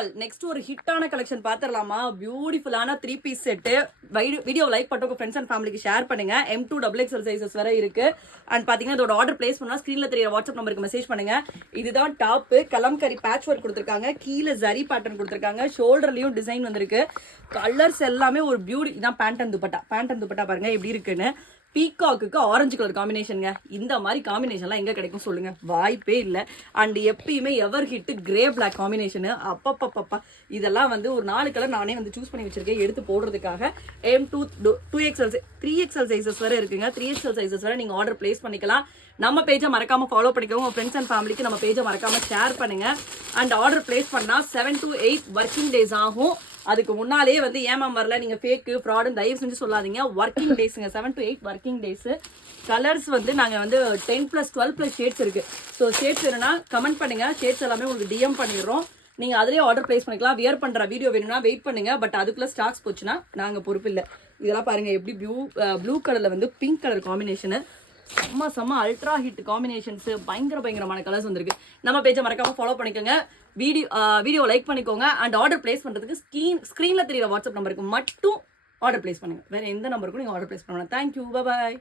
All next ஒரு ஹிட்டான collection பாத்திரலாமா? பியூட்டிஃபுல்லான 3 பீஸ் செட்டு. வீடியோ லைக் பண்ணுங்க, ஃப்ரெண்ட்ஸ் அண்ட் ஃபேமிலிக்கு ஷேர் பண்ணுங்க. M2 XXL சைஸஸ் வரை இருக்கு. அண்ட் பாத்தீங்கன்னா இதோட ஆர்டர் பிளேஸ் பண்ணா ஸ்கிரீன்ல தெரியற வாட்ஸ்அப் நம்பருக்கு மெசேஜ் பண்ணுங்க. இதுதான் டாப். கலம்கரி பேட்ச் ஒர்க் கொடுத்திருக்காங்க, கீழே ஜரி பேட்டர்ன் கொடுத்திருக்காங்க, ஷோல்டர்லயும் டிசைன் வந்திருக்கு. கலர்ஸ் எல்லாமே ஒரு பியூட்டி. இதான் pant and dupatta. Pant and dupatta பாருங்க எப்படி இருக்குன்னு. பீகாக்கு ஆரஞ்சு கலர் காம்பினேஷனுங்க. இந்த மாதிரி காம்பினேஷன்லாம் எங்க கிடைக்கும் சொல்லுங்க? வாய்ப்பே இல்லை. அண்ட் எப்பயுமே எவர் ஹிட் கிரே பிளாக் காம்பினேஷனு. அப்பப்பப்பப்பா இதெல்லாம் வந்து ஒரு 4 கலர் நானே வந்து சூஸ் பண்ணி வச்சிருக்கேன் எடுத்து போடுறதுக்காக. M2 2XL 3XL சைஸஸ் வரை இருக்குங்க. 3XL சைஸஸ் வரை நீங்க ஆர்டர் பிளேஸ் பண்ணிக்கலாம். நம்ம பேஜை மறக்காம ஃபாலோ பண்ணிக்கோங்க. உங்க ஃப்ரெண்ட்ஸ் அண்ட் ஃபேமிலிக்கு நம்ம பேஜை மறக்காம ஷேர் பண்ணுங்க. அண்ட் ஆர்டர் பிளேஸ் பண்ணா 7 to 8 ஒர்க்கிங் டேஸ் ஆகும். அதுக்கு முன்னாலே வந்து ஏமாம் வரல, நீங்க ஃபேக் ஃப்ராடுன்னு தயவு செஞ்சு சொல்லாதீங்க. ஒர்க்கிங் டேஸ்ங்க, 7 to 8 ஒர்க்கிங் டேஸ். கலர்ஸ் வந்து நாங்க வந்து 10+, 12+ ஷேட்ஸ் இருக்கு. ஸோ ஷேட்ஸ் வேணும்னா கமெண்ட் பண்ணுங்க. ஷேட்ஸ் எல்லாமே உங்களுக்கு DM பண்ணிடுறோம். நீங்க அதுலயே ஆர்டர் பிளேஸ் பண்ணிக்கலாம். வியர் பண்ற வீடியோ வேணும்னா வெயிட் பண்ணுங்க. பட் அதுக்குள்ள ஸ்டாக்ஸ் போச்சுன்னா நாங்க பொறுப்பு இல்லை. இதெல்லாம் பாருங்க எப்படி ப்ளூ கலர்ல வந்து பிங்க் கலர் காம்பினேஷனு. செம்ம அல்ட்ரா ஹிட் காம்பினேஷன்ஸ். பயங்கரமான கலர்ஸ் வந்திருக்கு. நம்ம பேஜை மறக்காம ஃபாலோ பண்ணிக்கோங்க. வீடியோ லைக் பண்ணிக்கோங்க. அண்ட் ஆர்டர் பிளேஸ் பண்றதுக்கு ஸ்கிரீன்ல தெரியுற வாட்ஸ்அப் நம்பருக்கு மட்டும் ஆர்டர் பிளேஸ் பண்ணுங்க. வேற எந்த நம்பருக்கும் நீங்க ஆர்டர் பிளேஸ் பண்ணலாம். தேங்க்யூ, பாய்.